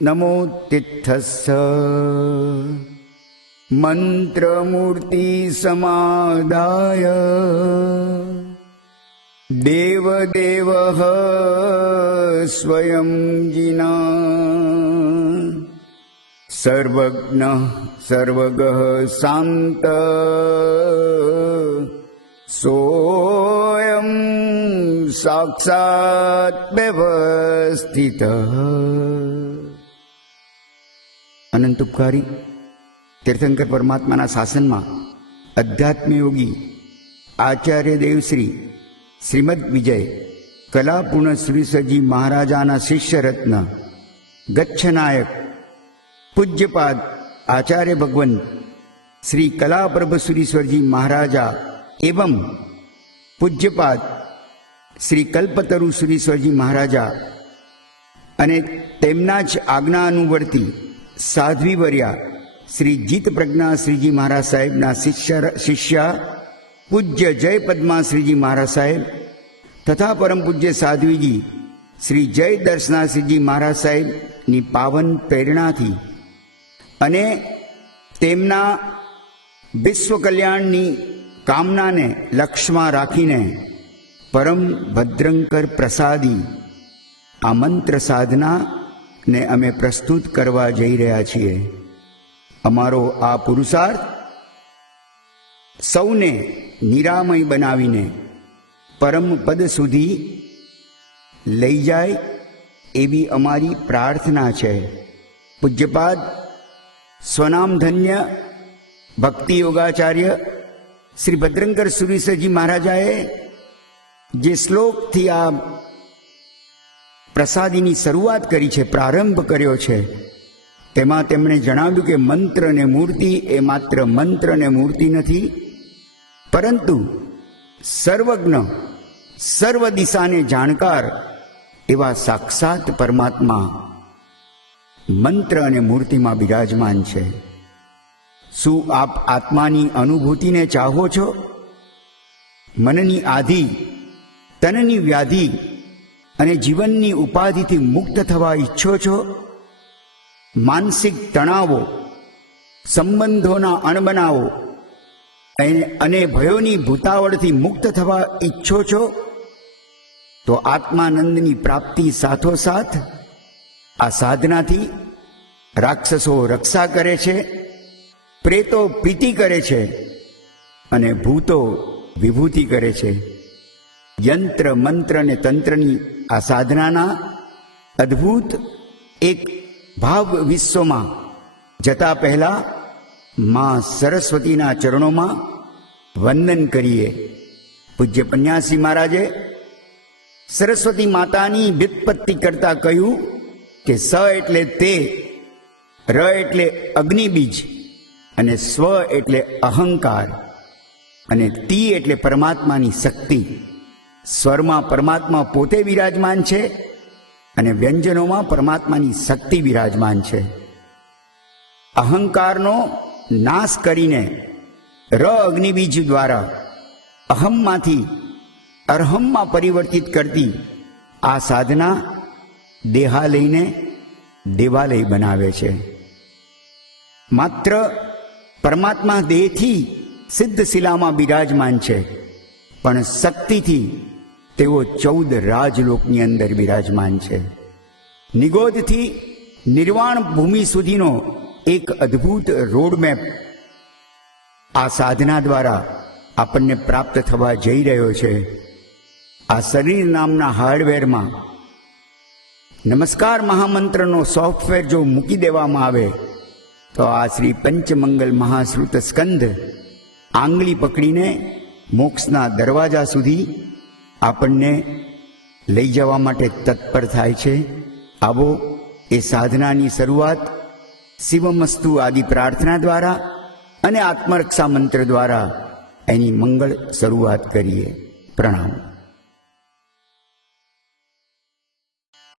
नमो तिष्ठस्स मंत्रमूर्ति समादाय देवदेवः स्वयं जिना सर्वज्ञः सर्वगः शांत सोऽयं साक्षात् व्यवस्थितः। अनंत उपकारी तीर्थंकर परमात्माना शासનમાં અધ્યાત્મયોગી આચાર્ય દેવશ્રી શ્રીમદ વિજય કલાપૂર્ણ શ્રીસજી મહારાજાના શિષ્યરત્ન ગચ્છનાયક પૂજ્યપાદ આચાર્ય ભગવંત શ્રી કલાપ્રભ સુરીશ્વરજી મહારાજા એવં પૂજ્યપાદ શ્રી કલ્પતરુ સુરીશ્વરજી મહારાજા અને તેમના જ આજ્ઞા અનુવર્તી સાધ્વીવર્યા શ્રી જીત પ્રજ્ઞા શ્રીજી મહારાજ સાહેબના શિષ્યા પૂજ્ય જય પદ્મા શ્રીજી મહારાજ સાહેબ તથા પરમ પૂજ્ય સાધ્વીજી શ્રી જય દર્શના શ્રીજી મહારાજ સાહેબની પાવન પ્રેરણાથી અને તેમના વિશ્વ કલ્યાણની કામનાને લક્ષ્યમાં રાખીને પરમ ભદ્રંકર પ્રસાદી આ મંત્ર સાધનાને અમે પ્રસ્તુત કરવા જઈ રહ્યા છીએ. અમારો આ પુરુષાર્થ સૌને નિરામય બનાવીને પરમ પદ સુધી લઈ જાય એવી અમારી પ્રાર્થના છે. પૂજ્યપાદ સ્વનામધન્ય ભક્તિ યોગાચાર્ય શ્રી ભદ્રંકર સુરીશ્વરજી મહારાજાએ જે શ્લોકથી આ પ્રસાદીની શરૂઆત કરી છે, પ્રારંભ કર્યો છે, તેમાં તેમણે જણાવ્યું કે મંત્ર ને મૂર્તિ એ માત્ર મંત્ર ને મૂર્તિ નથી, પરંતુ સર્વજ્ઞ સર્વ દિશાને જાણકાર એવા સાક્ષાત પરમાત્મા મંત્ર અને મૂર્તિમાં બિરાજમાન છે. શું આપ આત્માની અનુભૂતિને ચાહો છો? મનની આધિ, તનની વ્યાધિ અને જીવનની ઉપાધિથી મુક્ત થવા ઈચ્છો છો? માનસિક તણાવો, સંબંધોના અણબનાવો અને ભયોની ભૂતાવળથી મુક્ત થવા ઈચ્છો છો? તો આત્માનંદની પ્રાપ્તિ સાથોસાથ આ સાધનાથી રાક્ષસો રક્ષા કરે છે, પ્રેતો પ્રીતિ કરે છે અને ભૂતો વિભૂતિ કરે છે. યંત્ર મંત્ર અને તંત્રની આ સાધનાના અદ્ભુત એક ભાવ વિશ્વમાં જતા પહેલા મા સરસ્વતીના ચરણોમાં વંદન કરીએ. પૂજ્ય પન્યાસી મહારાજે સરસ્વતી માતાની વ્યુત્પત્તિ કરતા કહ્યું કે સ એટલે તે, ર એટલે અગ્નિબીજ અને સ્વ એટલે અહંકાર અને તી એટલે પરમાત્માની શક્તિ. સ્વરમાં પરમાત્મા પોતે વિરાજમાન છે અને વ્યંજનોમાં પરમાત્માની શક્તિ વિરાજમાન છે. અહંકારનો નાશ કરીને ર અગ્નિબીજ દ્વારા અહમમાંથી અરહમમાં પરિવર્તિત કરતી આ સાધના દેહાલયને દેવાલય બનાવે છે. માત્ર પરમાત્મા દેહથી સિદ્ધ શિલામાં બિરાજમાન છે, પણ શક્તિથી તેઓ 14 રાજલોકની અંદર બિરાજમાન છે. નિગોદથી નિર્વાણ ભૂમિ સુધીનો એક અદ્ભુત રોડમેપ આ સાધના દ્વારા આપણને પ્રાપ્ત થવા જઈ રહ્યો છે. આ શરીર નામના હાર્ડવેરમાં નમસ્કાર મહામંત્રનો સોફ્ટવેર જો મૂકી દેવામાં આવે તો આ શ્રી પંચમંગલ મહાશ્રુત સ્કંદ આંગળી પકડીને મોક્ષના દરવાજા સુધી આપણને લઈ જવા માટે તત્પર થાય છે. આવો એ સાધનાની શરૂઆત શિવમસ્તુ આદિ પ્રાર્થના દ્વારા અને આત્મરક્ષા મંત્ર દ્વારા એની મંગળ શરૂઆત કરીએ. પ્રણામ.